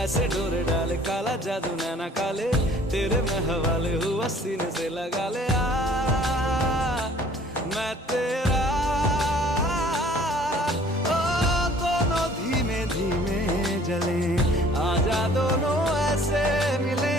ऐसे डोरे डाले काला जादू नैना काले, तेरे मैं हवाले हुआ सीने से लगा ले। मैं तेरा ओ दोनों धीमे धीमे जले, आजा दोनों ऐसे मिले।